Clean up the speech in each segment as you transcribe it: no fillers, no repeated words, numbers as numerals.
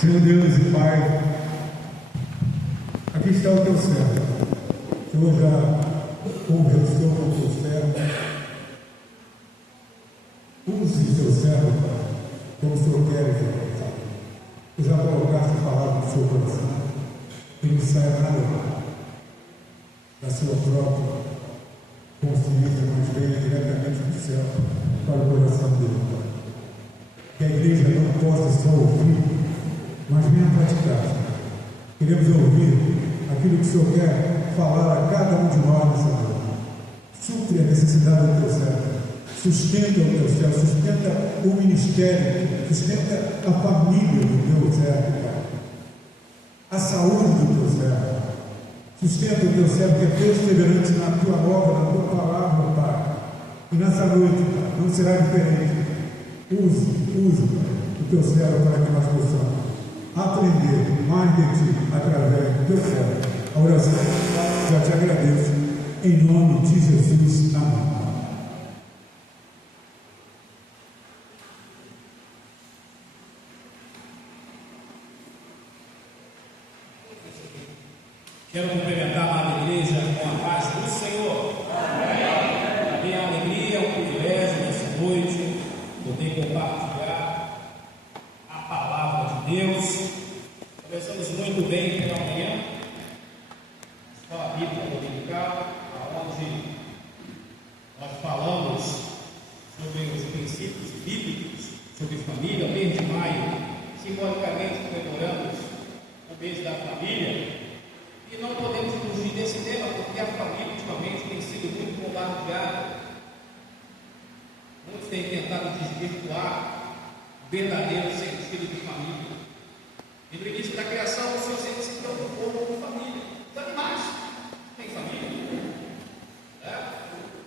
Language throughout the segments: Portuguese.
Senhor Deus e Pai, aqui está o teu servo. O Senhor já conversou com o teu servo. Use o teu servo, Pai, como o Senhor quer, Pai. Tu já colocaste a palavra no seu coração. Que não saia nada da sua própria consciência, mas venha diretamente do céu para o coração dele, Pai. Que a igreja não possa só ouvir, mas venha praticar. Queremos ouvir aquilo que o Senhor quer falar a cada um de nós nessa noite. Supre a necessidade do teu servo. Sustenta o teu servo, sustenta o ministério, sustenta a família do teu servo, Pai. A saúde do teu servo. Sustenta o teu servo que é perseverante na tua obra, na tua palavra, Pai. E nessa noite, Pai, não será diferente. Use, Pai, o teu servo para que nós possamos aprender mais de ti através do teu servo. A oração, já te agradeço, em nome de Jesus. Amém. Quero cumprimentar a amada igreja com a paz do Senhor. Amém. Tenho a alegria, o privilégio nessa noite poder compartilhar a palavra de Deus. Começamos muito bem pela manhã, escola bíblica dominical, onde nós falamos sobre os princípios bíblicos, sobre família. Mês de maio, simbolicamente comemoramos o mês da família. E não podemos fugir desse tema, porque a família ultimamente tem sido muito bombardeada. Muitos têm tentado desvirtuar o verdadeiro sentido de família. E no início da criação, o Senhor sempre se preocupou com família. Os animais têm família.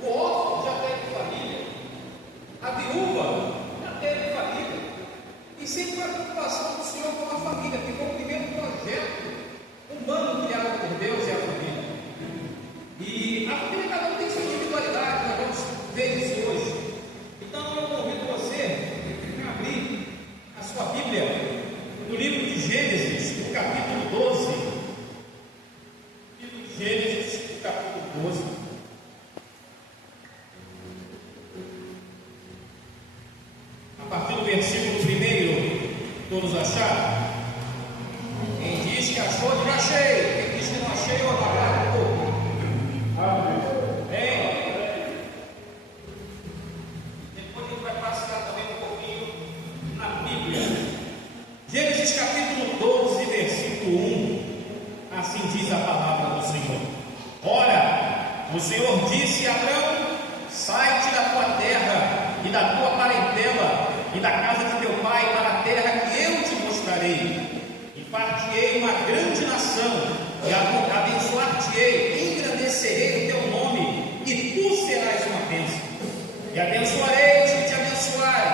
O órfão já teve família. A viúva já teve família. E sempre foi a preocupação do Senhor com a família, que foi o primeiro projeto humano criado por Deus e a família. E a família cada um tem sua individualidade, nós vamos ver isso hoje. Então eu convido você a abrir a sua Bíblia no livro de Gênesis, no capítulo 12. Livro de Gênesis, no capítulo 12. A partir do versículo 1, todos acharam? Quem diz que achou, eu já achei. Quem diz que não achei, eu aguardo um pouco. Depois a gente vai passear também um pouquinho na Bíblia. Gênesis capítulo 12, versículo 1. Assim diz a palavra do Senhor. Ora, o Senhor disse a Abrão: sai-te da tua terra e da tua parentela e da casa de teu pai para a terra que eu te mostrarei. Far-te-ei uma grande nação, e abençoar-te-ei, engrandecerei o teu nome, e tu serás uma bênção. E abençoarei os que te abençoarem,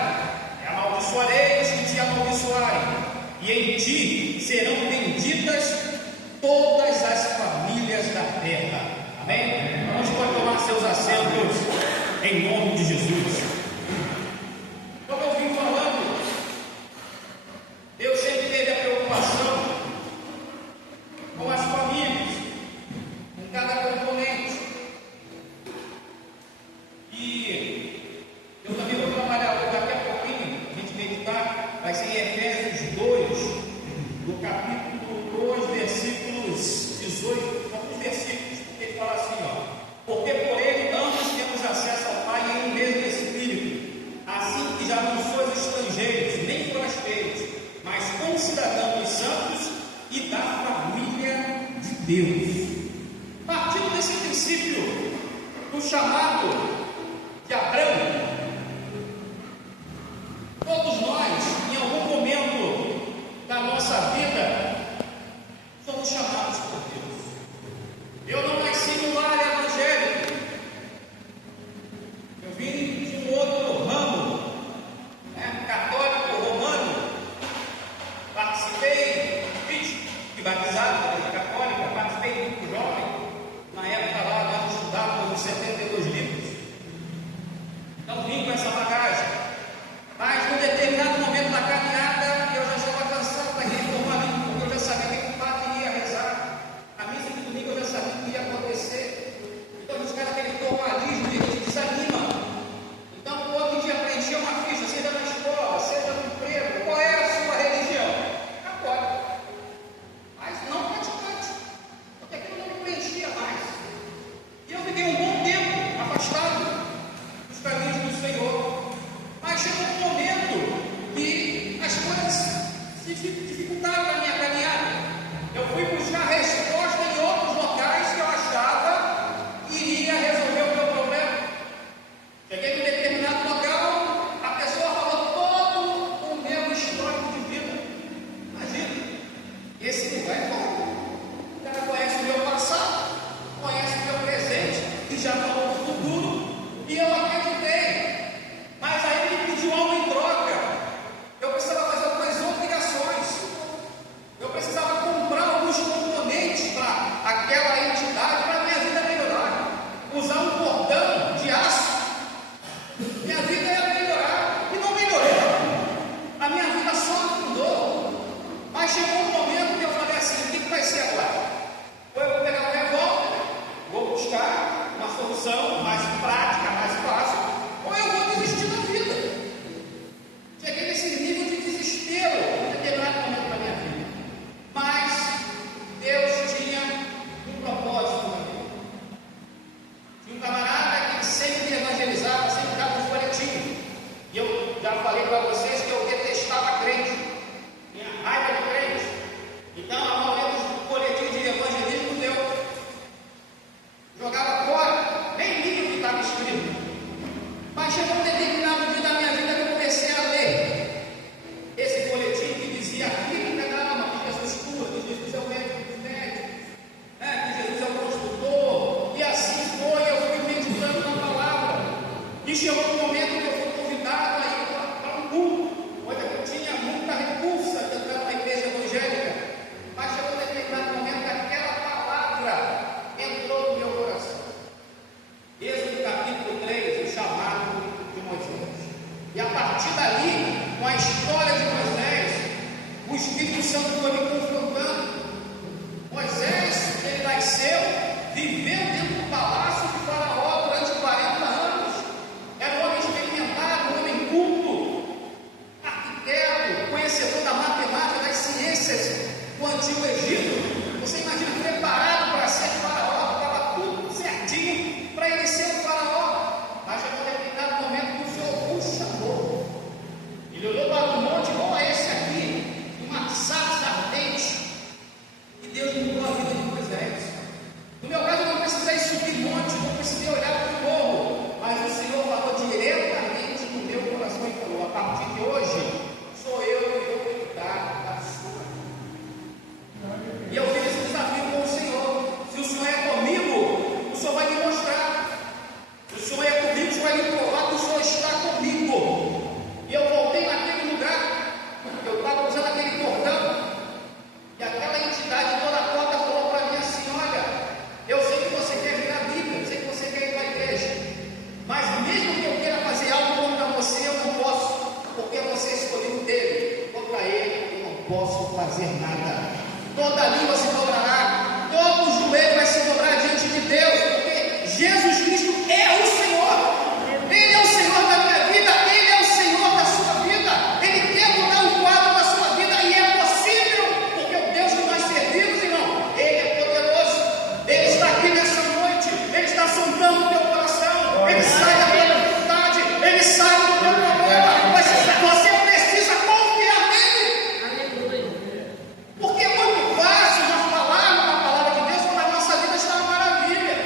e amaldiçoarei os que te amaldiçoarem, e em ti serão benditas todas as famílias da terra. Amém? Vamos pode tomar seus assentos em nome de Jesus. Como eu vim falando, Deus sempre teve a preocupação com as famílias, com cada componente. E eu também vou trabalhar daqui a pouquinho, a gente meditar, vai ser em Efésios 2, do capítulo 2, versículos 18, alguns versículos, porque ele fala assim, porque por ele ambos temos acesso ao Pai em um mesmo Espírito, assim que já não sois estrangeiros, nem forasteiros, mas concidadãos santos e da família de Deus. Partindo desse princípio do chamado de Abrão, todos nós, em algum momento da nossa vida, somos chamados por Deus. Eu não nasci no lar evangélico, eu vim de um outro ramo, católico romano. Participei, fui batizado na igreja católica, participei muito jovem, na época lá nós estudávamos os 72 livros, dificultaram a minha caminhada. Eu fui buscar resposta em outros locais que eu achava que iria resolver o meu problema. Cheguei em um determinado local, a pessoa falou todo o meu histórico de vida. Imagina, esse lugar é bom. O cara conhece o meu passado, conhece o meu presente e já falou do futuro. E eu acreditei. Mas aí ele me pediu algo em troca. Eu precisava fazer algumas obrigações. Eu precisava comprar alguns componentes para aquela entidade, para a minha vida melhorar. Usar um cordão de aço. Minha vida ia melhorar. E não melhorou. A minha vida só afundou. Mas chegou um momento que eu falei assim: o que vai ser agora? Ou eu vou pegar o revólver, vou buscar uma solução mais prática, mais fácil, ou eu vou desistir da vida. Cheguei nesse nível de desespero em determinado momento da minha vida. Mas Deus tinha um propósito na minha vida. Tinha um camarada que sempre evangelizava, sempre dava um folhetinho. E eu já falei para vocês que eu detestava crente, tinha raiva de crente. Então, a maioria dos folhetinhos de evangelismo eu jogava fora, nem li o que estava escrito. Mas chegou um determinado dia da minha vida que eu comecei a ler esse folhetim que dizia a clínica da alma, que Jesus cura, que Jesus é o médico dos médicos, que Jesus é o construtor. E assim foi, eu fui meditando na palavra. E chegou um momento que eu fui convidado a ir para um culto, onde eu tinha muita repulsa de entrar na igreja evangélica. Mas chegou um determinado momento que aquela palavra entrou no meu coração. Êxodo capítulo 3, o chamado de Moisés. E a partir dali, com a história de Moisés, o Espírito Santo foi me confrontando. Moisés, ele nasceu, viveu dentro do palácio de Faraó durante 40 anos. Era um homem experimentado, um homem culto, arquiteto, conhecedor da matemática, das ciências do Antigo Egito. Você imagina, preparado para ser Faraó, estava tudo certinho para ele ser o Faraó. Mas chegou um determinado momento que o Senhor o chamou. Ele olhou para um monte igual a esse aqui, uma sarça ardente, e Deus mudou a vida de Moisés. No meu caso, eu não precisei subir monte, não precisei olhar para o morro, mas o Senhor falou diretamente no meu coração e falou: a partir de hoje, sou eu que vou cuidar da sua vida. E eu fiz esse desafio com o Senhor. Se o Senhor é comigo, o Senhor vai me mostrar. Se o Senhor é comigo, o Senhor vai me provar que o Senhor está comigo. E eu voltei naquele lugar, eu estava usando aquele cordão, e aquela entidade toda a porta falou para mim assim: olha, eu sei que você quer ler a Bíblia, eu sei que você quer ir para a igreja, mas mesmo que eu queira fazer algo contra você, eu não posso, porque você escolheu dele. Contra ele, eu não posso fazer nada. Toda língua se dobrará, todo joelho vai se dobrar diante de Deus, porque Jesus Cristo é o Senhor. Ele é o Senhor da minha vida, Ele é o Senhor da sua vida. Ele quer mudar o quadro da sua vida, e é possível, porque o Deus que nós servimos, irmão, Ele é poderoso. Ele está aqui nessa noite, Ele está sondando o teu coração, Ele sabe da tua dificuldade, Ele sabe do teu problema, mas você precisa confiar nele. Porque é muito fácil nós falarmos a palavra de Deus quando a nossa vida está uma maravilha.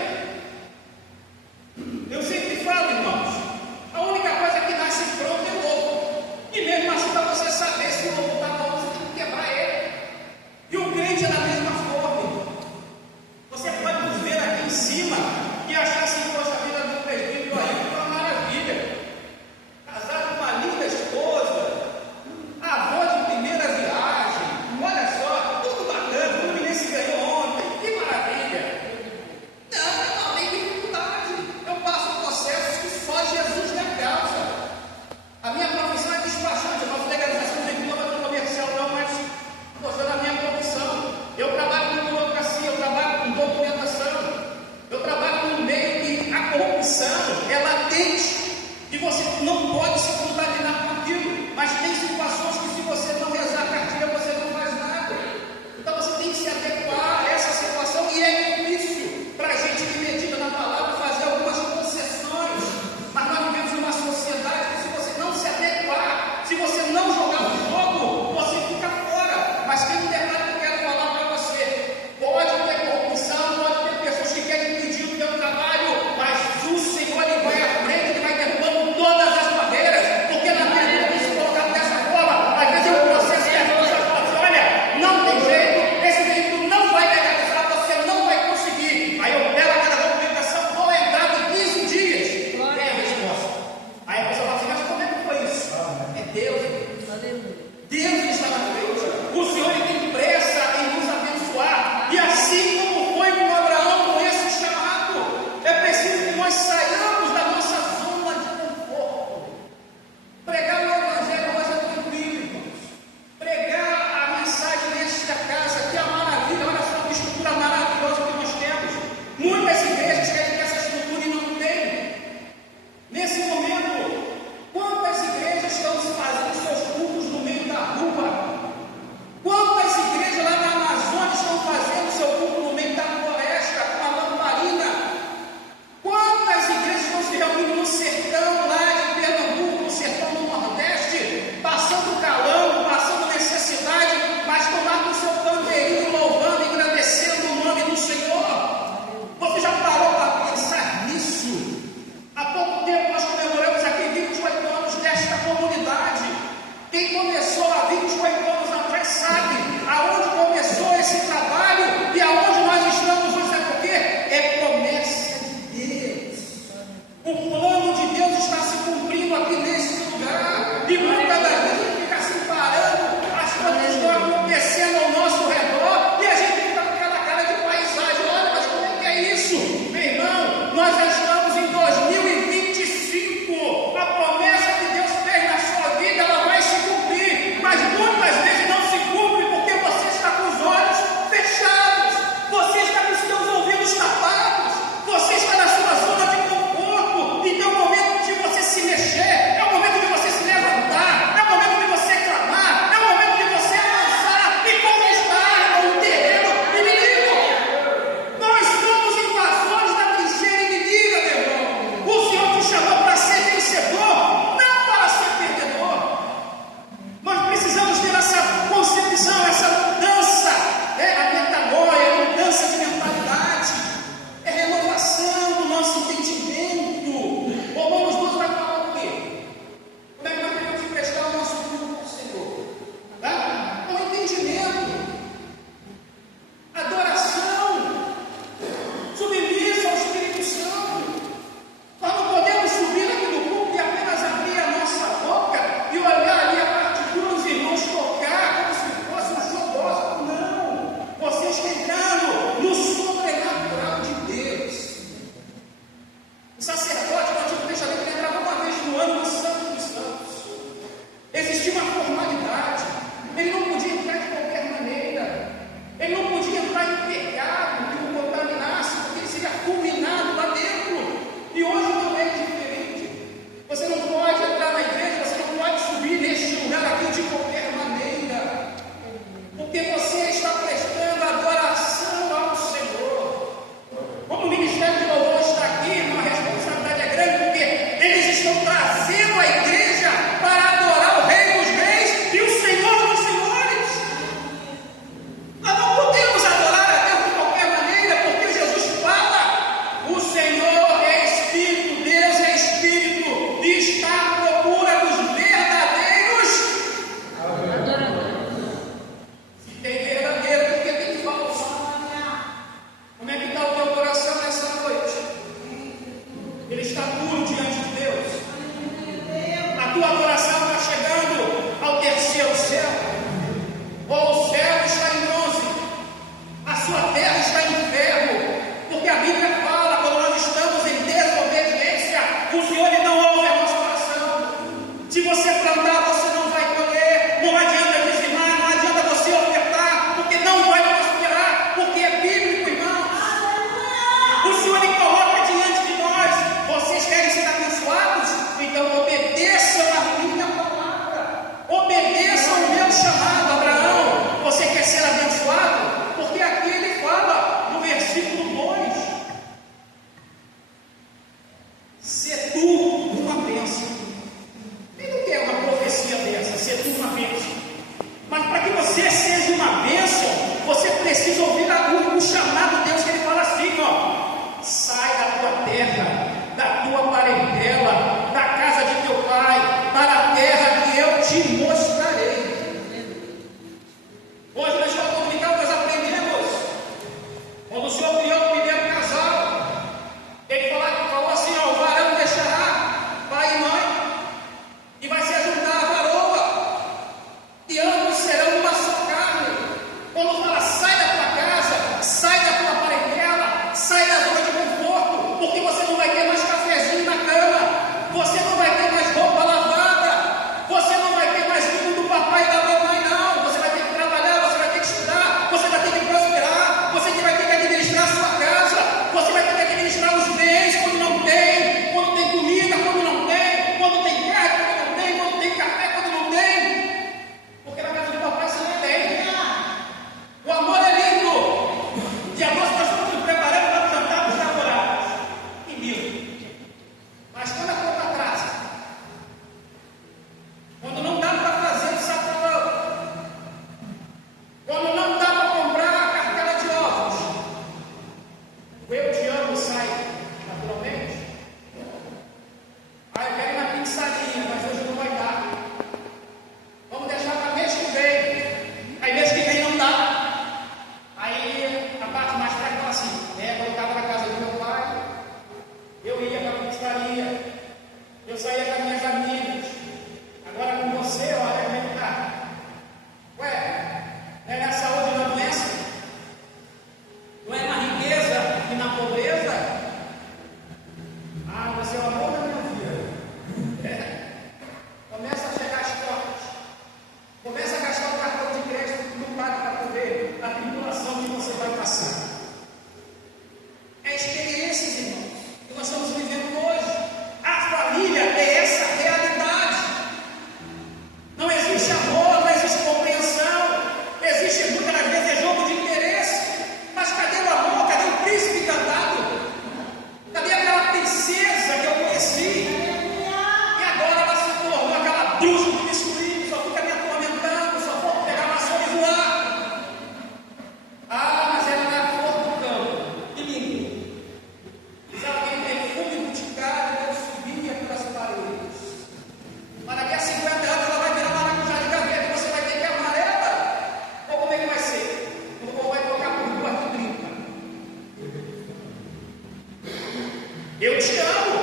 Eu te amo,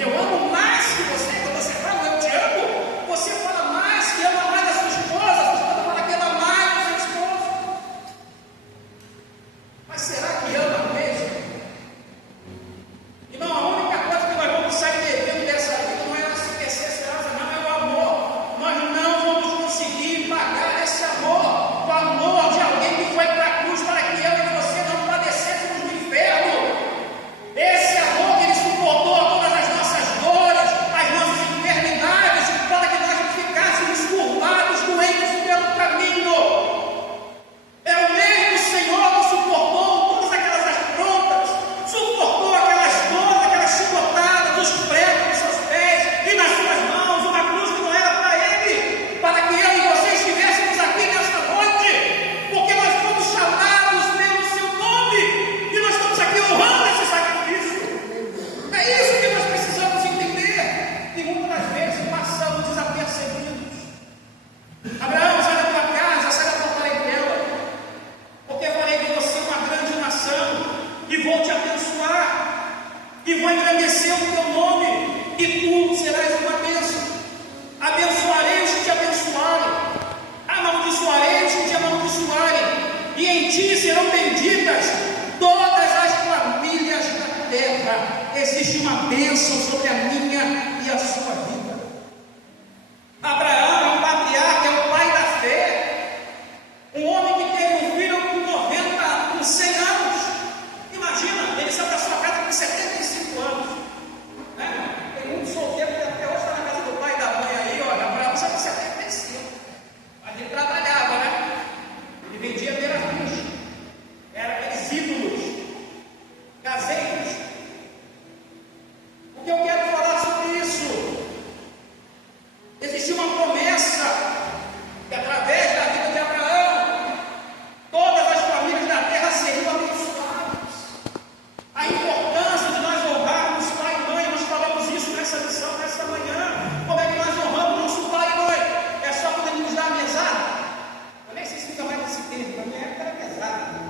eu amo mais que você. Quando você fala eu te amo, você fala mais que ama mais a sua esposa, a sua esposa fala que ama mais o seu esposo. Mas será que ama mesmo? Irmão, a única coisa que nós vamos sair devendo dessa vida não é a perseverança, não é o amor. Nós não vamos conseguir pagar esse amor, o amor de alguém que foi para a cruz para que eu e você não padecêssemos do inferno. Esse amor que ele suportou todas as nossas dores, as nossas enfermidades, para que nós não ficássemos curvados, doentes pelo caminho. É o mesmo Senhor que suportou todas aquelas afrontas, suportou aquelas dores, aquelas chicotadas, os pregos nos seus pés e nas suas mãos, uma cruz que não era para ele, para que eu e você estivéssemos aqui nesta noite, porque nós fomos chamados pelo seu nome e nós estamos aqui honrando esse sacrifício. É isso que nós precisamos entender. E muitas das vezes passamos desapercebidos. Abraão, sai da tua casa, sai da tua parentela, porque eu farei de você uma grande nação e vou te abençoar e vou engrandecer o teu nome e tu serás uma bênção. Abençoarei os que te abençoarem, amaldiçoarei os que te amaldiçoarem, e em ti serão benditas todas as famílias da terra. Existe uma bênção sobre a minha e a sua vida. Abraão é um patriarca, é o pai da fé, um homem que teve um filho com 100 anos. Imagina, ele saiu da sua casa com 75 anos, né? Tem muito solteiro que até hoje está na casa do pai e da mãe aí. Olha, Abraão saiu com 75, mas ele trabalhava, né? Ele vendia beira-ris, era aqueles ídolos caseiros. O que eu quero falar sobre isso? Existia uma promessa que através da vida de Abraão, todas as famílias da terra seriam abençoadas. A importância de nós honrarmos pai e mãe, nós falamos isso nessa lição, nessa manhã. Como é que nós honramos nosso pai e mãe? É só quando ele nos dá a mesada? Eu nem sei se fica mais nesse tempo, para minha época era mesada.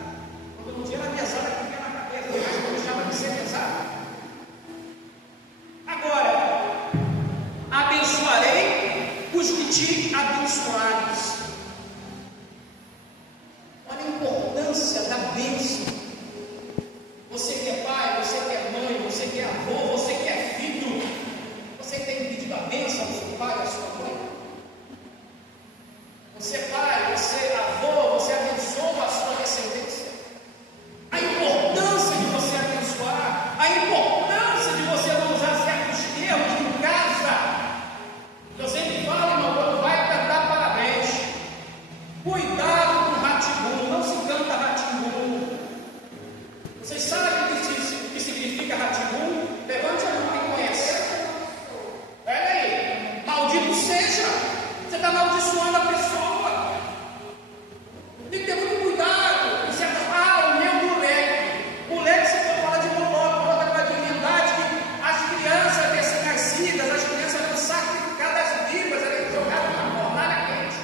Quando não tinha a mesada que vinha na cabeça, mas não deixava de ser mesada. Agora, abençoarei os que te abençoarem. Olha a importância da bênção. Você que é pai, você que é mãe, você que é avô, você que é filho, você tem pedido a bênção ao seu pai, à sua mãe? Você pai, você avô, você abençoa a sua descendência? A importância de você abençoar, a importância de você não usar certos termos em casa. Eu sempre falo, irmão, quando vai cantar parabéns, cuidado com Rá-Tim-Bum, não se canta Rá-Tim-Bum. Vocês sabem o que significa Rá-Tim-Bum? Levante a mão quem conhece. Olha aí, maldito seja, você está amaldiçoando a pessoa. Tem que ter muito cuidado. Você fala, o meu moleque, você pode falar de monólogo, outra com a divindade, que as crianças recém-nascidas, as crianças eram sacrificadas vivas, eram jogadas na fornalha quente.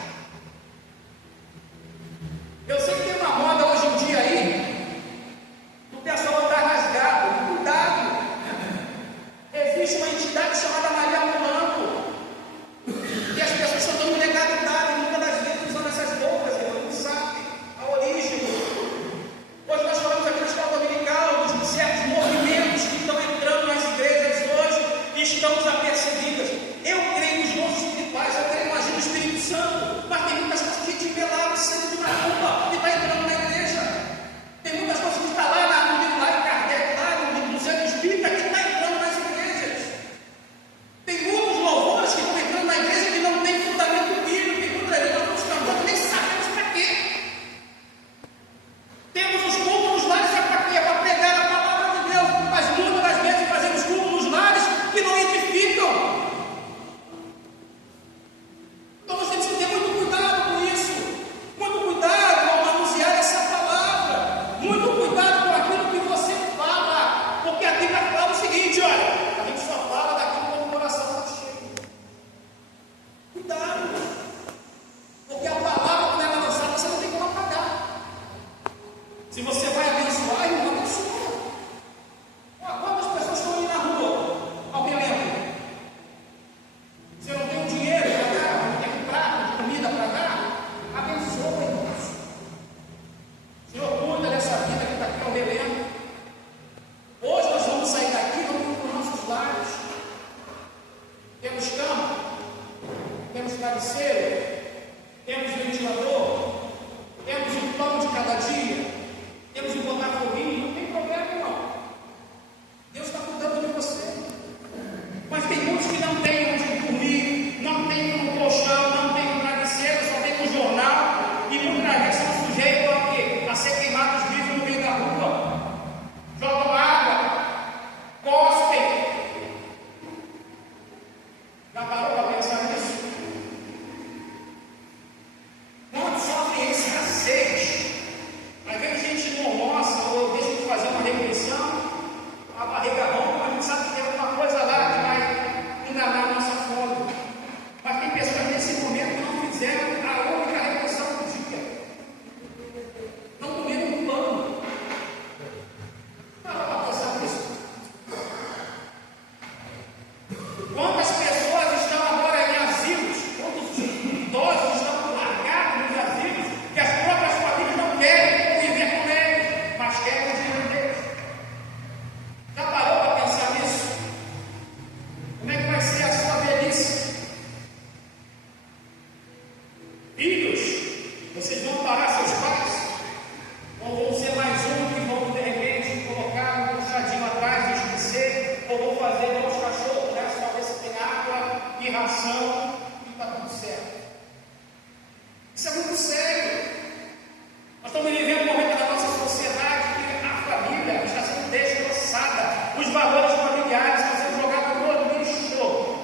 estamos vivendo um momento da nossa sociedade que a família está sendo destroçada, os valores familiares estão sendo jogados no lixo.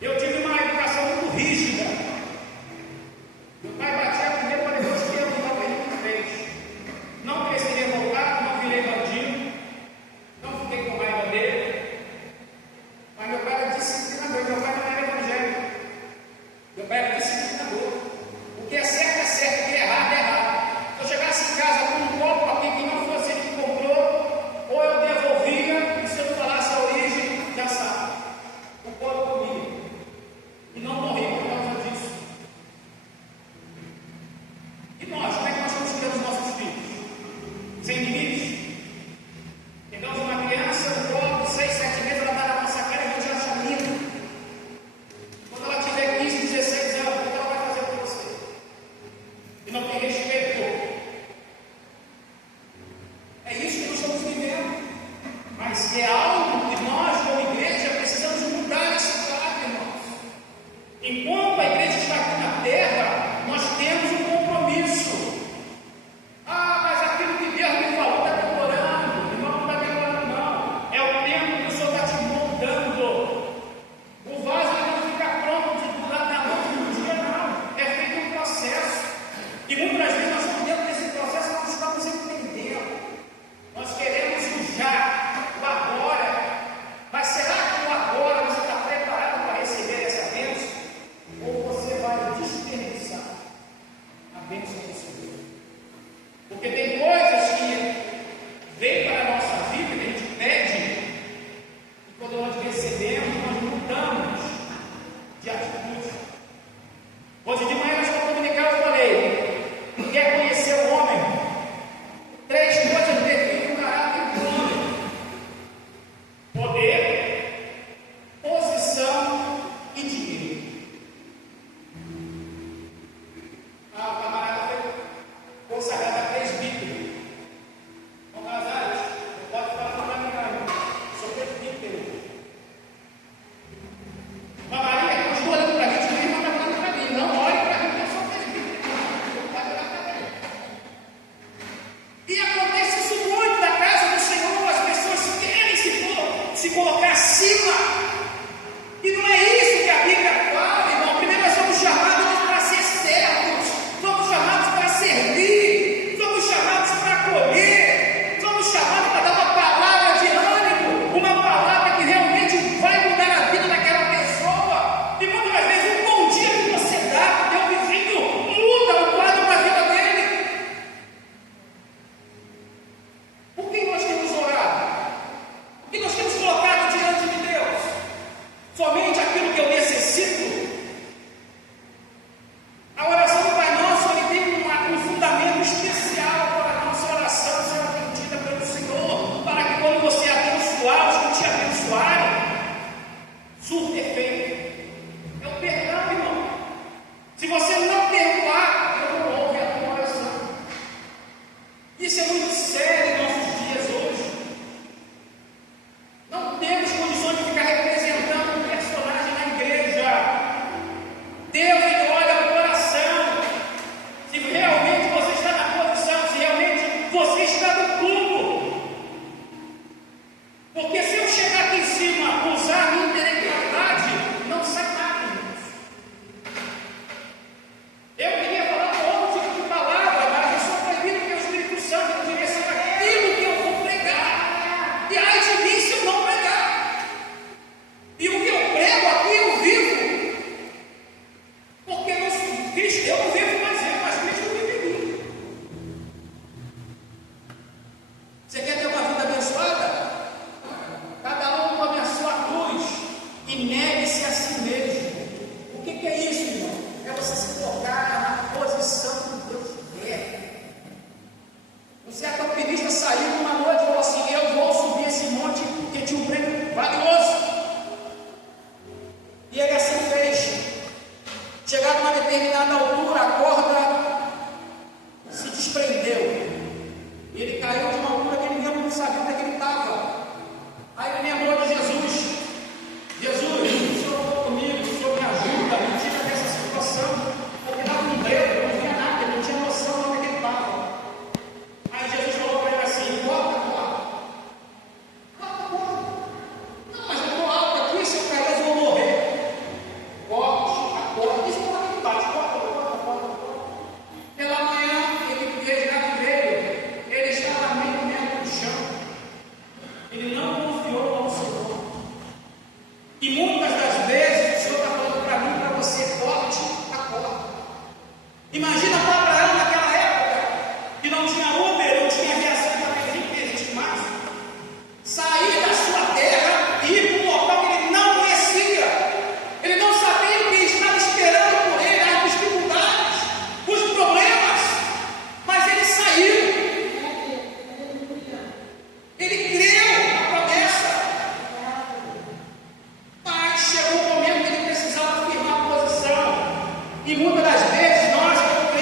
Eu tive uma educação muito rígida. Meu pai batia primeiro para depois que eu não ele fez. Não cresci revoltado, não virei bandido, não fiquei com raiva dele. Mas meu pai era disciplinador, meu pai não era evangélico. Meu pai era disciplinador. O que é certo, o que é errado. Se eu chegasse em casa com um copo aqui que não fosse ele que comprou, ou eu devolvia, e se eu não falasse a origem, já sabe. O copo comia. E não morria por causa disso. E nós, como é que nós estamos criando os nossos filhos? Sem limites? Pegamos uma criança, um copo, 6, 7 meses, ela está na nossa cara e a gente acha lindo. Quando ela tiver 15, 16 anos, o que ela vai fazer por você? E não tem respeito. É isso que nós estamos vivendo. Mas é algo que nós, como igreja, precisamos mudar esse quadro, irmãos. Enquanto a igreja está aqui na terra, nós temos um compromisso. Ah, mas aquilo que Deus me falou está demorando. Irmão, não está demorando, não. É o tempo que o Senhor está te moldando. O vaso não fica pronto de lá da noite no dia, não. É feito um processo. E muitas vezes nós estamos dentro desse processo, nós estamos entendendo. Nós queremos o já, o agora. Mas será que o agora você está preparado para receber essa bênção? Ou você vai desperdiçar a bênção do Senhor? Porque tem coisas que vêm para a nossa vida que a gente pede, e quando nós recebemos, nós mudamos de atitude. Hoje de manhã, nós vamos comunicar, eu falei, que é Imagina para Abraão naquela época, que não tinha Uber, não tinha aviação, que acredito que existe mais, sair da sua terra e ir para um local que ele não conhecia. Ele não sabia o que estava esperando por ele, as dificuldades, os problemas, mas ele saiu. Ele creu na promessa. Mas chegou um momento que ele precisava firmar a posição. E muitas das vezes nós, como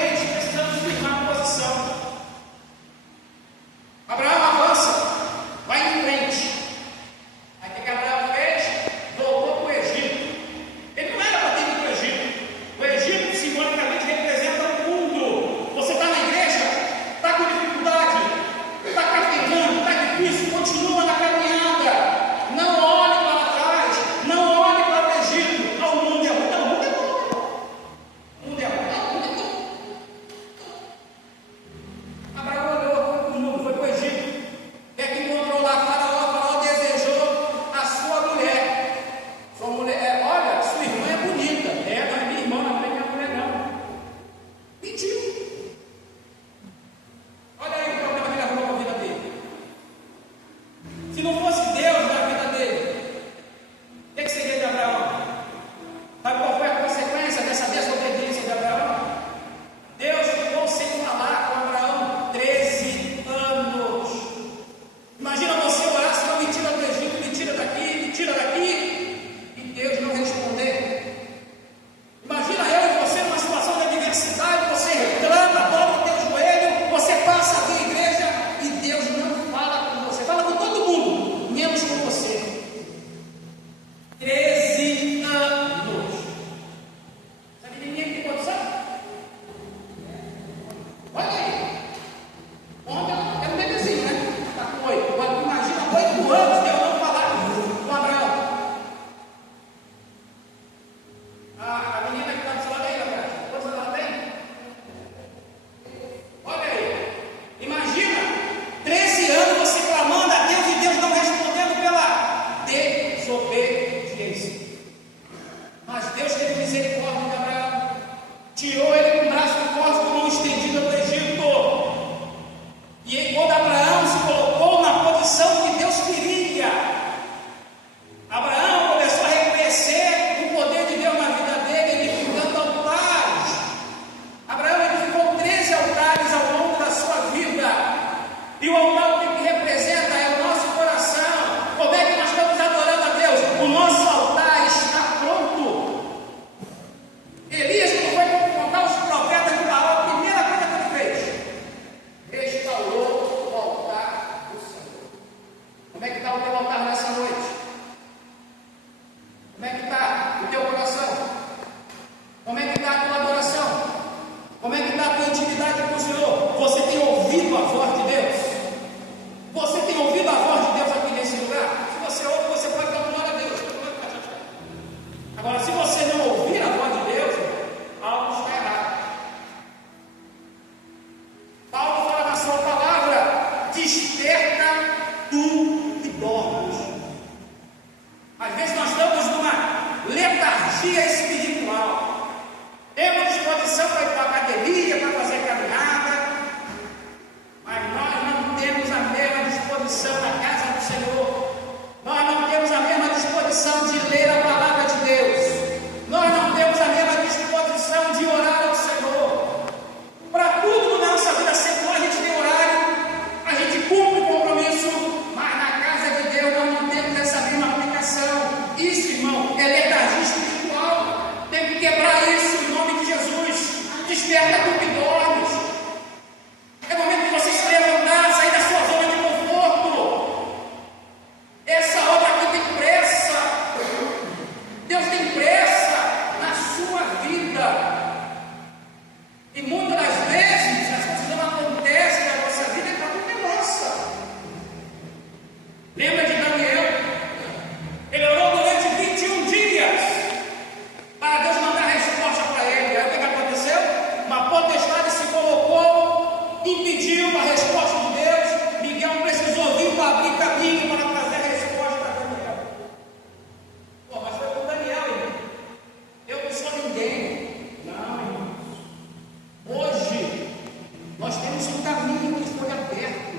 Nós temos um caminho que foi aberto,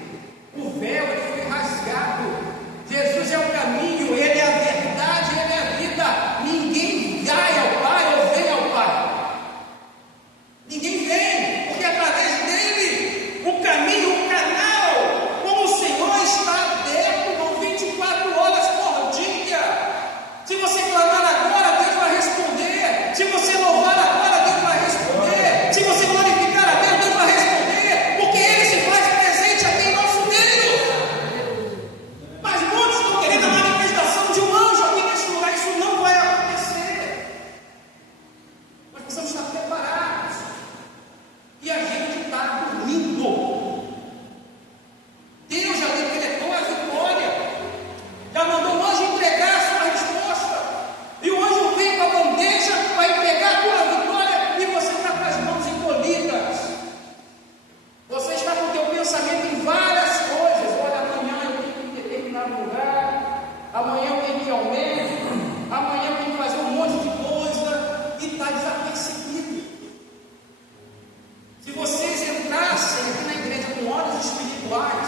o véu ele foi rasgado. Jesus é o caminho, Ele é a verdade, Ele é a vida. Ninguém vai ao Pai ou vem ao Pai. Ninguém vem, porque através dele, o caminho, o canal, como o Senhor está aberto, com 24 horas por dia. Se você clamar agora, Deus vai responder. Se você louvar agora, Deus vai responder. Se você glorificar a Deus, Deus vai responder. Porque Ele se faz presente aqui em nosso meio. Mas muitos estão querendo a manifestação de um anjo aqui nesse lugar. Isso não vai acontecer. Nós precisamos estar preparados. E a gente está dormindo. Deus já decretou a vitória. Já mandou o anjo entregar a sua resposta. E o anjo vem com a bandeja, vai pegar a tua vitória e você está com as mãos encolhidas. Você está com o teu pensamento em várias coisas. Olha, amanhã eu tenho que ter determinado lugar. Amanhã eu tenho que ir ao médico. Amanhã eu tenho que fazer um monte de coisa. E está desapercebido. Se vocês entrassem aqui na igreja com olhos espirituais,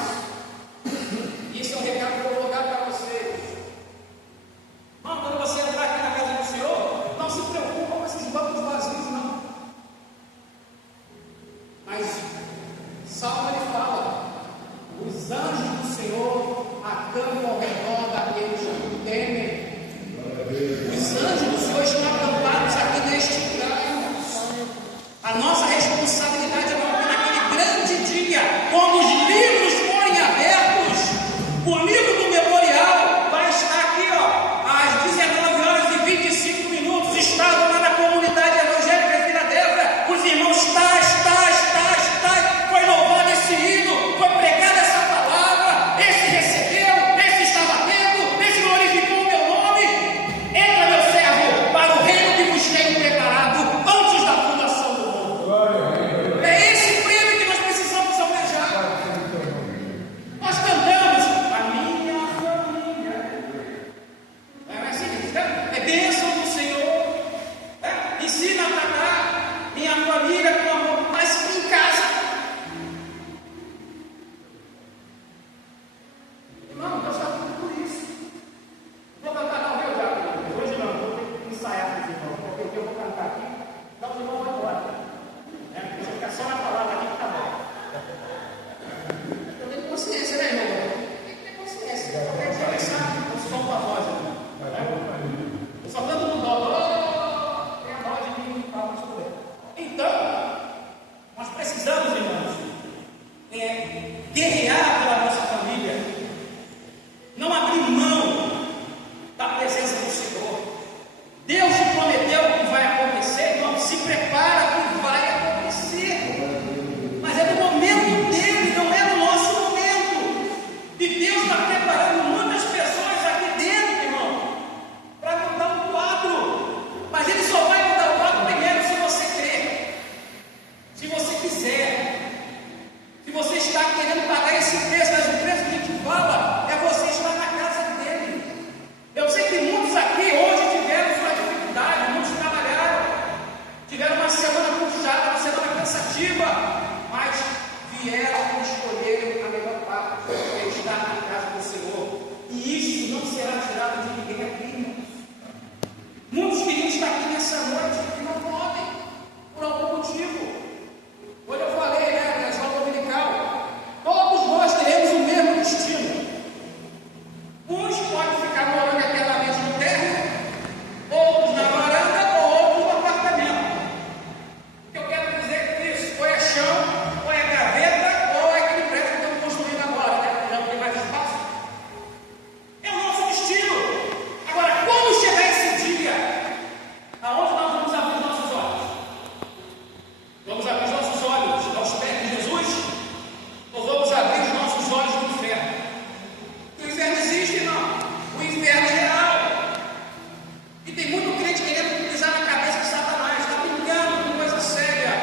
isso é um recado que eu vou dar para vocês. Não, quando você entrar aqui na casa do Senhor, não se preocupa com esses bancos vazios, não. Mas Salmo ele fala: os anjos do Senhor acampam ao redor daqueles que o temem. Os anjos do Senhor estão acampados aqui neste lugar. A nossa responsabilidade é colocar naquele grande dia, como os livros forem abertos. O livro do memorial vai estar aqui, ó, às 19 horas e 25 minutos. Estava lá na comunidade evangélica Filadélfia. Os irmãos, foi louvado esse hino, foi pregada essa palavra. Esse recebeu, esse estava atento, esse glorificou o meu nome. Entra, meu servo, para o reino que vos tenho preparado antes da fundação do mundo. É esse prêmio que nós precisamos almejar. Nós cantamos a minha família. É assim, é bênção do Senhor. Ensina a tratar minha família com amor, mas em casa. Irmão, Deus está tudo por isso. Vou cantar não, viu, Diabo? Hoje não, vou ter que ensaiar com os irmãos, porque o que eu vou cantar aqui, então os irmãos vão embora. Deixa eu ficar só na palavra aqui que tá bom. Eu tenho consciência, né, irmão? Tem que ter consciência. Qualquer dia vai sabe, eu sou uma voz, né? Eu só canto no dó. Tem a voz de mim, palmas sobre ele. Então, nós precisamos, irmãos, guerrear pela nossa família. Não abrir mão da presença do Senhor. Deus te prometeu que vai acontecer, então se prepara que vai acontecer. Mas é no momento dele, não é no nosso momento. E Deus está preparando muitas pessoas aqui dentro, irmão, para mudar o quadro. Mas Ele só vai mudar o quadro primeiro se você crer, se você quiser. Se você está querendo pagar esse preço, mas o preço que a gente fala é você estar na casa dele. Eu sei que muitos aqui hoje tiveram sua dificuldade, muitos trabalharam, tiveram uma semana puxada, uma semana cansativa, mas vieram escolher a melhor parte, que é estar na casa do Senhor. E isso não será tirado de ninguém aqui, irmãos. Muitos queriam estar aqui nessa noite e não podem, por algum motivo. Hoje eu falei, né, na escola dominical, todos nós teremos o mesmo destino. Uns podem ficar morando eternamente no térreo, outros na varanda, ou outros no apartamento. O que eu quero dizer com isso? Ou é chão, ou é gaveta, ou é aquele prédio que estamos construindo agora, né? Já não tem mais espaço. É o nosso destino. Agora, quando chegar esse dia, aonde nós vamos abrir os nossos olhos? Vamos abrir os nossos olhos aos pés de Jesus? Ou vamos abrir os nossos olhos no inferno? O inferno existe, não. O inferno é real. E tem muito crente querendo pisar na cabeça de Satanás. Está brincando com coisa séria.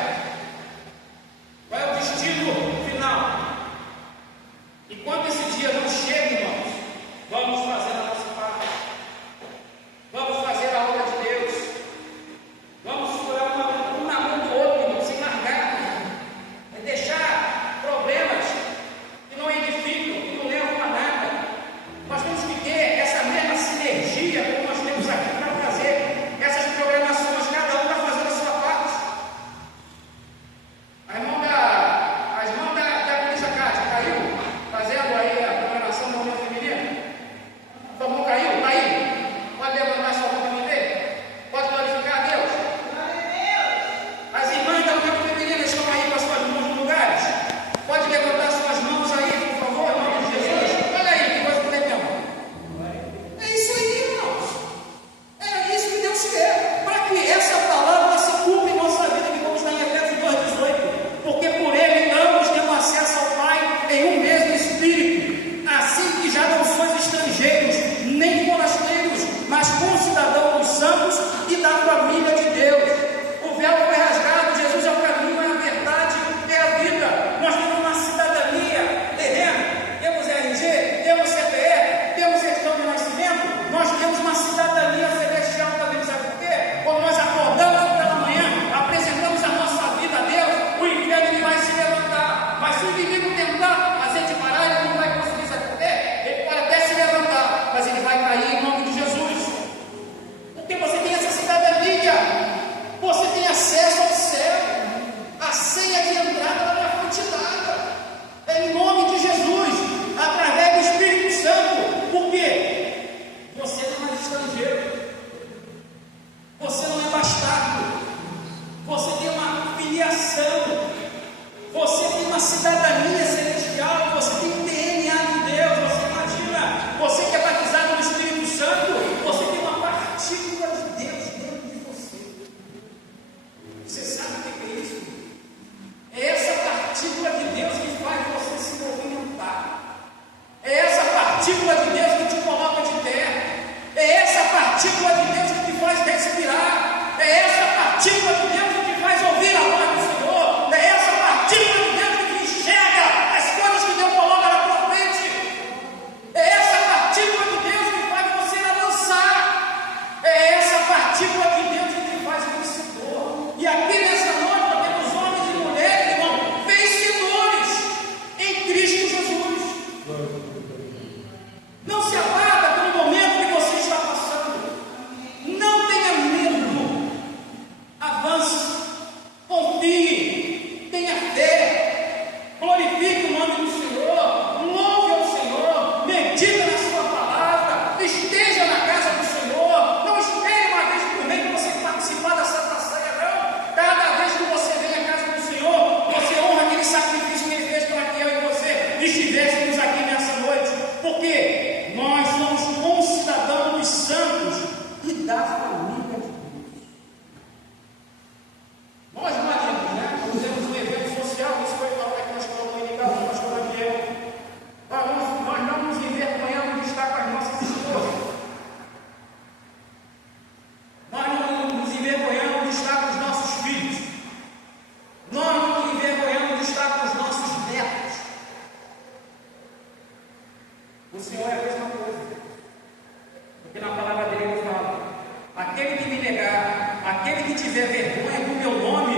tiver vergonha do meu nome,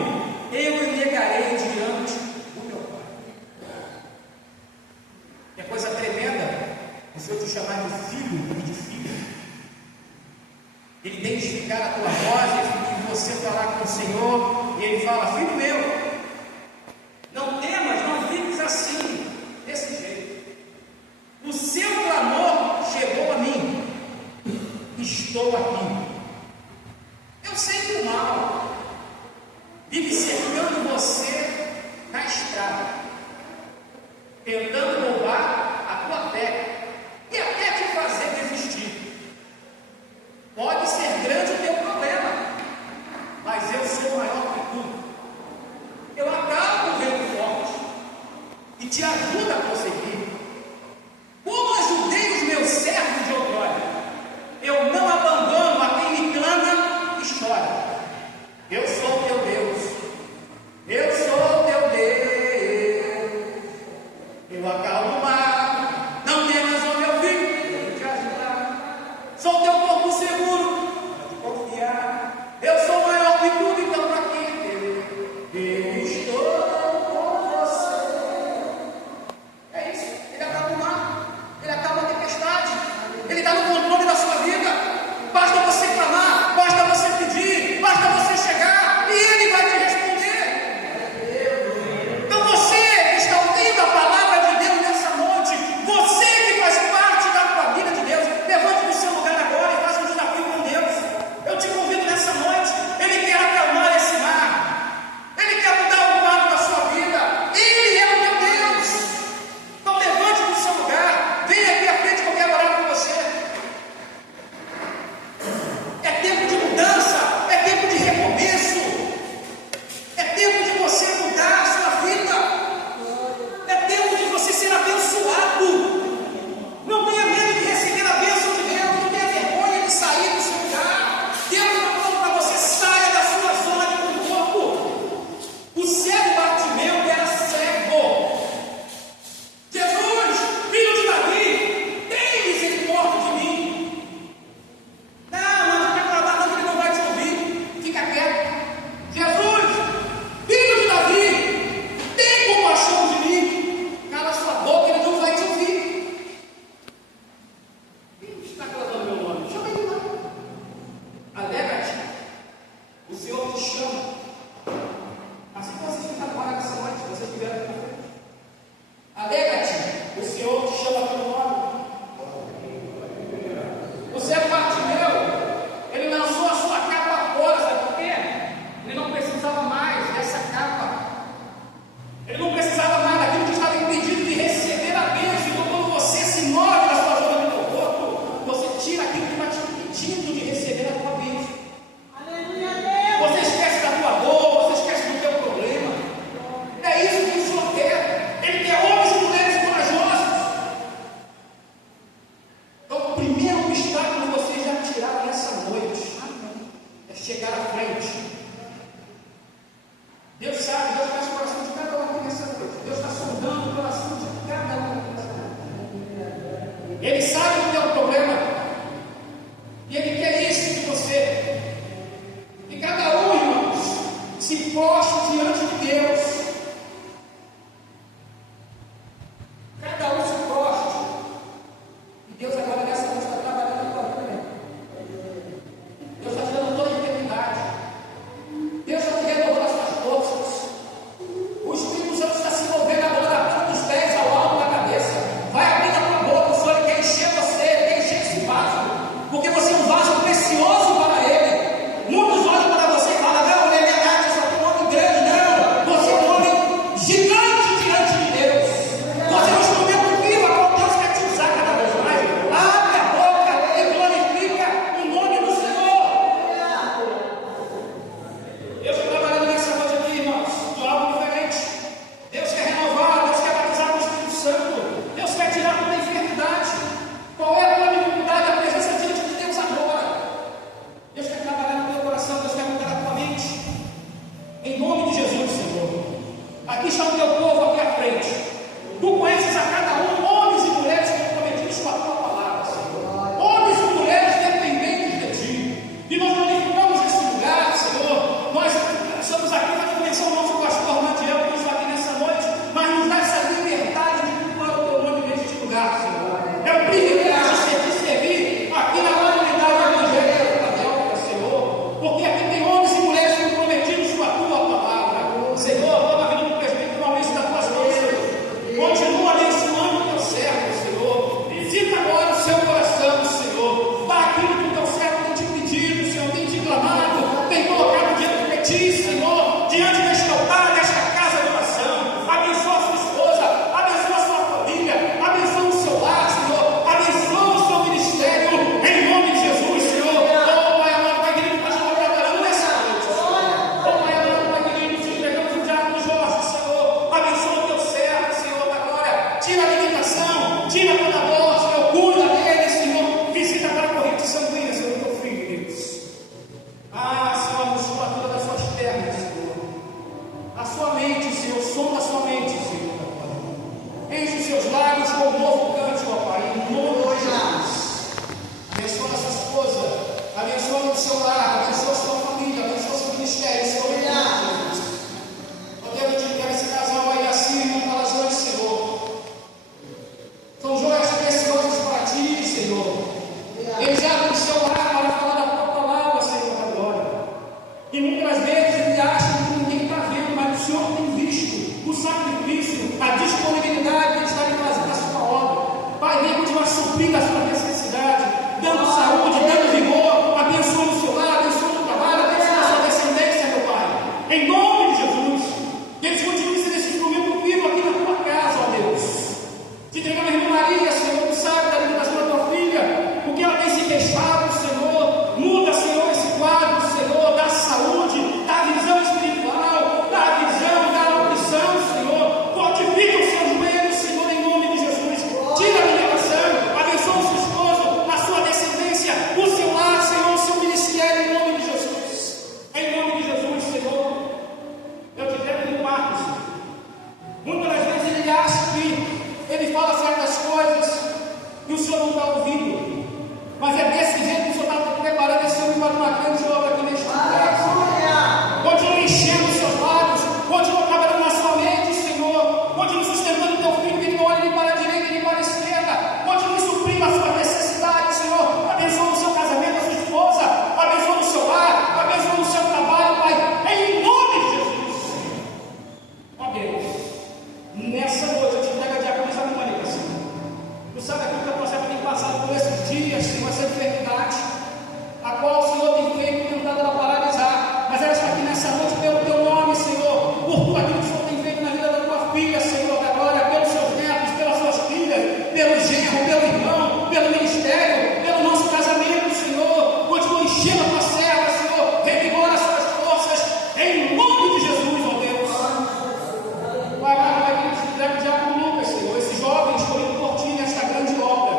eu o negarei diante do meu Pai. É coisa tremenda o Senhor te chamar de filho e de filha. Ele identificar a tua voz e você falar com o Senhor, e Ele fala: filho meu, não temas, não fiques assim, desse jeito. O seu clamor chegou a mim, estou aqui. Eu sei que o mal vive cercando você na estrada, tentando roubar a tua fé e até te fazer desistir. Pode ser grande o teu problema, mas eu sou maior que tudo. Eu acabo o vento forte e te ajudo a prosseguir. Como ajudei os meus servos de outrora, eu não abandono a quem me clama história. Eu sou teu Deus, eu sou teu Deus. Eu acalmo o mar, não temas, ó meu filho, eu vou te ajudar. Sou teu porto seguro, pode confiar. Eu sou maior que tudo, então para quem temer? Eu estou com você. É isso, ele acalma o mar, ele acalma a tempestade, ele está no controle da sua vida. Basta você clamar, basta você pedir, basta você chegar e Ele vai te responder. Então você que está ouvindo a palavra de Deus nessa noite, você que faz parte da família de Deus, levante do seu lugar agora e faça um desafio com Deus. Eu te convido nessa noite. Ele quer acalmar esse mar, Ele quer mudar o quadro da sua vida. Ele é o teu Deus. Então levante do seu lugar, venha aqui à frente que eu quero orar com você. É tempo de mudança, é tempo de recomeço, é tempo de você mudar a sua vida, é tempo de você ser abençoado. Não tenha medo de receber a bênção de Deus, não tenha vergonha de sair do seu lugar. Deus não falou para você: saia da sua zona de conforto. O cego Bartimeu era cego. Jesus, filho de Davi, tem misericórdia de mim. Não quer falar, não, ele não vai te ouvir. Fica quieto. Jesus, filho de Davi, tem compaixão de mim. Cala sua boca, ele não vai te ouvir. Quem está clamando meu nome? Chama ele lá. Alega-te. O Senhor te chama. Assim que vocês ficaram agora nessa noite, vocês tiveram aqui na frente. Alega-te. O Senhor te chama pelo nome. O cego Bartimeu, ele lançou a sua capa fora, sabe por quê? Ele não precisava mais dessa capa. Ele não precisava mais daquilo que estava impedido de receber a bênção. Então, quando você se move da sua zona de conforto, você tira aquilo que está te impedindo de receber a tua bênção. Você esquece da tua dor, você esquece do teu problema. É isso que o Senhor quer. Ele quer homens e mulheres corajosos. Então, o primeiro obstáculo que vocês já tiraram nessa noite é chegar à frente. Deus sabe, Deus conhece o coração de cada um aqui nessa noite. Deus está sondando o coração de cada um aqui nessa noite. Ele sabe o teu problema e Ele quer isso de você. E cada um, irmãos, se prostre diante de Deus. Cada um se prostre. E Deus agora nessa noite está trabalhando na tua vida. Deus está te dando toda a eternidade. Deus está te renovando as tuas forças. O Espírito Santo está se movendo agora da ponta dos pés ao alto da cabeça. Vai abrir a tua boca, o Senhor quer encher você, quer encher esse vaso. Porque você é um vaso precioso para Ele. Muitos olham para você e falam: não, ele é nada, só tem um homem grande. Não, você é um homem gigante diante de Deus. Você é um instrumento vivo, a qual Deus quer te usar cada vez mais. Abre a boca e glorifica o nome do Senhor. Deus está trabalhando nessa noite aqui, irmãos, de algo diferente. Deus quer renovar, Deus quer batizar com o Espírito Santo. Deus quer tirar toda a enfermidade. Qual é a tua dificuldade? A presença diante de Deus agora. Deus quer trabalhar no teu coração, Deus quer mudar a tua mente. Em nome de Jesus, Senhor. Aqui está o teu uma grande obra aqui neste lugar. Continua enchendo os seus lábios, continua trabalhando na sua mente, Senhor. Continua sustentando o teu filho, que ele não olhe nem para a direita nem para a esquerda. Continue suprindo as suas necessidades, Senhor. Abençoa o seu casamento, a sua esposa. Abençoa o seu lar, abençoa o seu trabalho, Pai. Em nome de Jesus. Ó Deus, nessa noite eu te entrego a diaconisa Mônica, Senhor. Tu sabe aquilo que a tua serva tem passado por esses dias, Senhor, essa enfermidade, a qual o Senhor tem feito, tentado ela paralisar. Mas ela está aqui nessa noite pelo teu nome, Senhor, por tudo aquilo que o Senhor tem feito na vida da tua filha, Senhor, da glória, pelos seus netos, pelas suas filhas, pelo genro, pelo irmão, pelo ministério, pelo nosso casamento, Senhor. Continua enchendo a tua serva, Senhor, revigora as suas forças, em nome de Jesus, ó Deus. Pai, vai que te entrega o diácono Lucas, Senhor, esse jovem escolhido por ti nesta grande obra.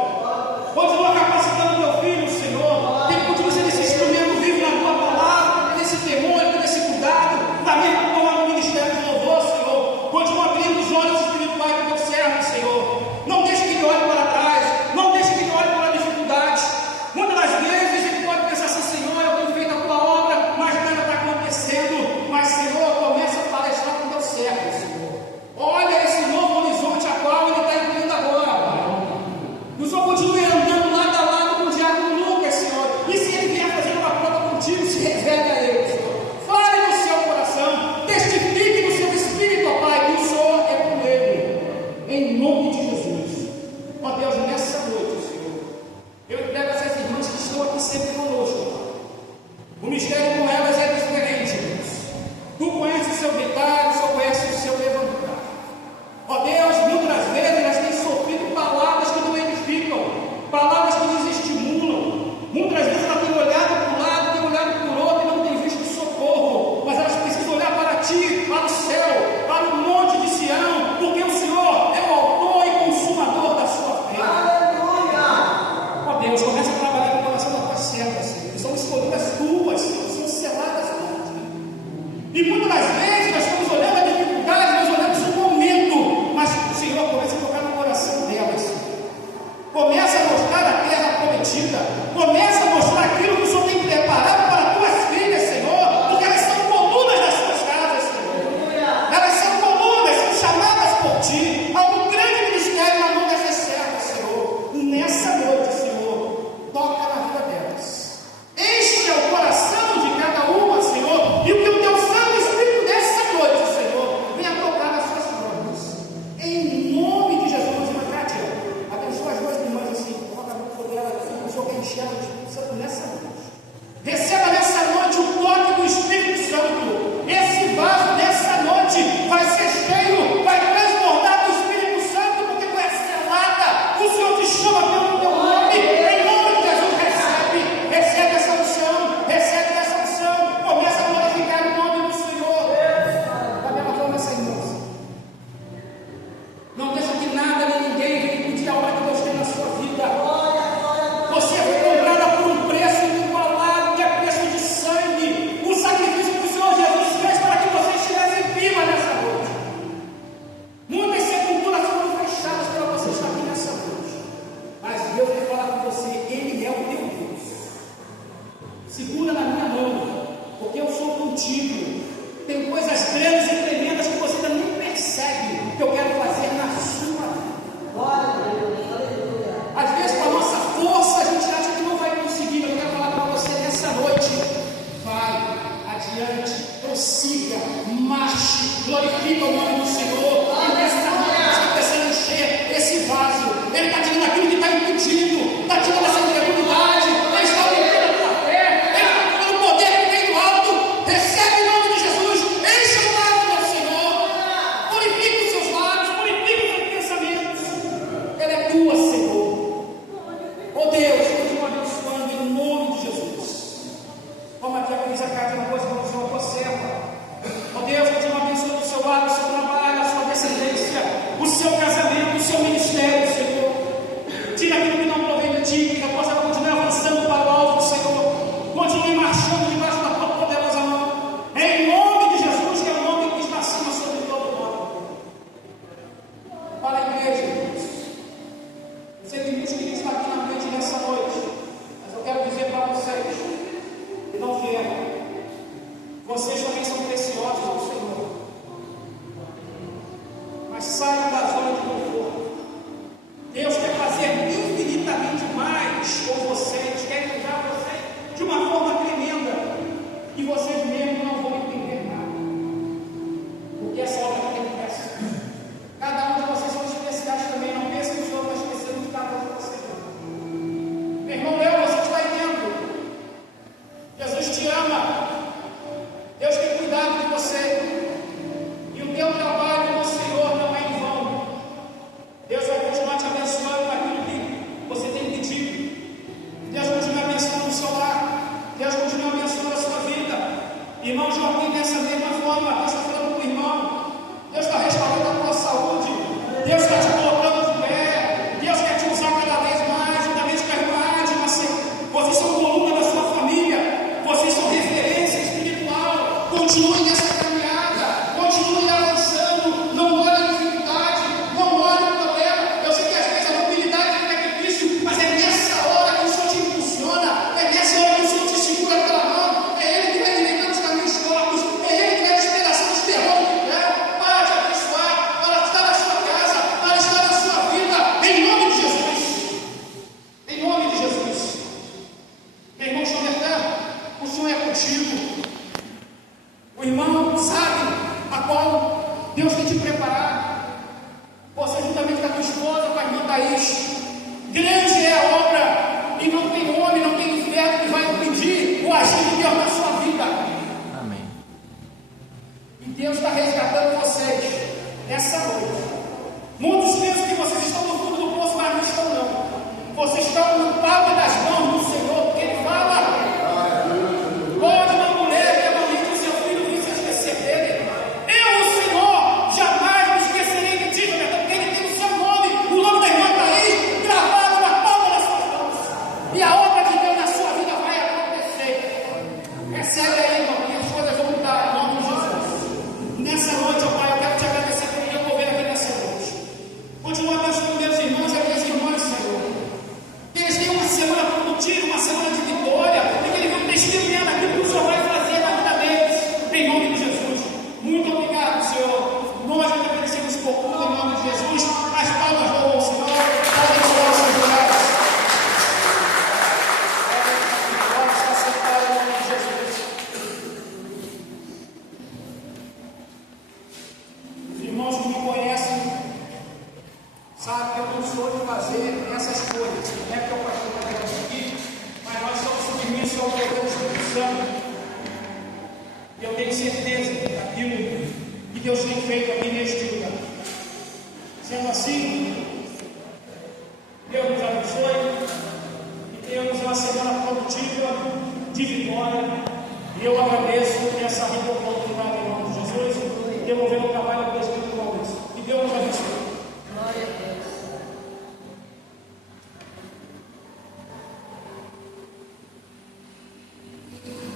Continua capacitando teu filho, Senhor, que ele continue sendo esse instrumento vivo na tua palavra, nesse temor, nesse cuidado, também no ministério de louvor, Senhor. Continua abrindo os olhos espirituais do teu servo, Senhor. Não deixe que ele olhe para trás, não deixe que ele olhe para a dificuldade. Muitas das vezes ele pode pensar assim: Senhor, eu tenho feito a tua obra, mas nada está acontecendo. Mas, Senhor, começa a palestrar com o teu servo, Senhor. Olha esse novo horizonte a qual ele está entrando agora, Pai. Que o Senhor continue andando lado a lado com o diácono Lucas, Senhor. E se ele vier fazer uma prova contigo, se revele a ele, Senhor. Fale no seu coração, testifique no seu espírito, ó Pai, que o Senhor é com ele. Em nome de Jesus. Ó Deus, nessa noite, Senhor, eu entrego essas irmãs que estão aqui sempre conosco, Pai. O mistério com elas é diferente, Deus. Tu conheces o seu deitar, o Senhor conhece o seu levantar. Ó Deus, muitas vezes elas têm sofrido palavras que não edificam, palavras que nos estimulam. Muitas vezes elas têm olhado para um lado, têm olhado para o outro e não têm visto socorro. Mas elas precisam olhar para ti, para o céu, para o monte de Sião, porque o Senhor é o autor e consumador da sua fé. Ó Deus, começa a trabalhar no coração da tua serva, Senhor. São escolhidas tuas, Senhor, são seladas por ti. E muitas das vezes nós estamos olhando a dificuldade, nós olhamos o momento, mas o Senhor começa a tocar no coração delas. Começa a mostrar a terra prometida, começa a mostrar aquilo que o Senhor tem preparado para as tuas filhas, Senhor, porque elas são colunas das suas casas, Senhor. Elas são colunas, são chamadas por ti. Há um grande ministério na mão dessas servas, Senhor. Nessa noite, Senhor, toca na vida delas. Enche o coração de cada uma, Senhor, e o que o teu Santo Espírito nessa noite, Senhor, venha tocar nas suas mãos. Em nome de Jesus, irmã Cátia, abençoa as duas irmãs assim, coloca no poder dela, o Senhor quer encher o Espírito Santo nessa noite. Receba nessa noite o toque do Espírito Santo. Esse vaso nessa noite vai ser cheio, vai transbordar do Espírito Santo, porque tu és selada. O Senhor te chama pelo teu nome. Em nome de Jesus, recebe essa unção, recebe essa unção. Começa a glorificar o nome do Senhor. Da mesma forma, essa irmã. Não deixa que nada nem ninguém venha impedir a obra que Deus tem na sua vida. Você foi comprada por um preço inigualável, que é preço de sangue. O sacrifício que o Senhor Jesus fez para que você estivesse viva nessa noite. Muitas sepulturas foram fechadas para você estar aqui nessa noite. Mas Deus vai falar com você, Ele é o teu Deus. Segura na minha mão, porque eu sou contigo. Tem coisas grandes e tremendas que você ainda nem percebe, que eu quero fazer na sua vida. Às vezes, com a nossa força, a gente acha que não vai conseguir. Eu quero falar para você nessa noite: vai adiante, prossiga, marche, glorifica o nome do Senhor. E nessa noite está começando a encher esse vaso. Ele está tirando aquilo que está impedindo, está tirando essa incredulidade, ele está aumentando a tua fé, ele está tirando o poder que vem do alto. Recebe em nome de Jesus, enche o vaso, meu Senhor. Purifica os seus lábios, purifica os teus pensamentos. Ela é tua, Senhor. Oh Deus, continua abençoando em nome de Jesus. Como aqui a Cris Acádia na coisa do Senhor, serva. Oh Deus, continua abençoando o seu lar, o seu trabalho, a sua descendência, o seu casamento, o seu ministério, Senhor. Tira aquilo que não provém de ti, que a possa continuar avançando para o alto, Senhor. Continue marchando debaixo da tua poderosa mão. Em nome de Jesus, que é o nome que está acima sobre todo nome. Para a igreja, Deus. Eu sei que muitos queridos estão aqui na frente nessa noite, mas eu quero dizer para vocês que não mas saiam da zona de conforto. Deus quer fazer infinitamente mais com vocês, quer usar vocês de uma forma tremenda, e vocês mesmos não vão entender nada, porque essa obra tem que ser. Cada um de vocês são especiais também, não pense que o Senhor vai esquecer de cada um de vocês. Meu irmão Léo, você está aí dentro. Jesus te ama. Deus tem cuidado de você. E o teu trabalho no Senhor não é em vão. Deus vai continuar te abençoando naquilo que você tem pedido. Deus continua abençoando o seu lar. Deus continua abençoando a sua vida. Irmão Joaquim, dessa mesma forma, Deus está falando com o irmão. Deus está restaurando a tua saúde. Deus está te colocando de pé. Deus quer te usar cada vez mais, juntamente com a irmã de você. Vocês são coluna da sua família. Vocês são referência espiritual. Continuem nessa caminhada. Continuem avançando. Não olhe a dificuldade. Não olhe o problema. Eu sei que às vezes a mobilidade é difícil, mas é nessa hora que o Senhor te impulsiona. É nessa hora que o Senhor te segura pela mão. É Ele que vai direitando os caminhos tortos. É Ele que vai despedaçando os terrores do inferno para te abençoar, para estar na sua casa, para estar na sua vida. Em nome de Jesus. Em nome de Jesus. Meu irmão Chomerté, o Senhor é contigo. O irmão sabe a qual Deus tem te preparado. Você juntamente com a tua esposa, com a irmã Thaís. Grande é a obra, e não tem homem, não tem inferno que vai impedir o agir de Deus na sua vida. Amém. E Deus está resgatando vocês nessa noite. Muitos pensam que vocês estão no fundo do poço, mas não estão não. Vocês estão no palmo das mãos do Senhor, porque Ele fala: pode uma mulher que é maldita o seu filho vir se esquecer dele. Eu, o Senhor, jamais me esquecerei de ti, porque Ele tem o seu nome, o nome da irmã Thaís, gravado na palma das suas mãos. E a obra de Deus na sua vida vai acontecer. Recebe aí, irmão, que as coisas vão mudar em nome de Jesus. Nessa noite, ó Pai, eu quero te agradecer por me mover aqui nessa noite. Continua abençoando meus irmãos e as minhas irmãs, Senhor. Que eles tenham uma semana produtiva, uma semana de vitória, e que eles vão testemunhar daquilo que o Senhor vai fazer na vida deles, em nome de Jesus. Muito obrigado, Senhor. Nós agradecemos por tudo, em nome de Jesus. As palmas roubam ao Senhor. Podem rolar os seus lugares. Pode estar sentado em nome de Jesus. Os irmãos que me conhecem sabem que eu não sou de fazer essas coisas. Não é que eu pastor está aqui, mas nós somos submissos ao poder do Espírito Santo. E eu tenho certeza daquilo que Deus tem feito aqui neste lugar. Sendo assim, Deus nos abençoe e tenhamos uma semana produtiva de vitória. E eu agradeço essa rica oportunidade em nome de Jesus, devolvendo o trabalho do Espírito Santo. Que Deus nos abençoe. Glória a Deus.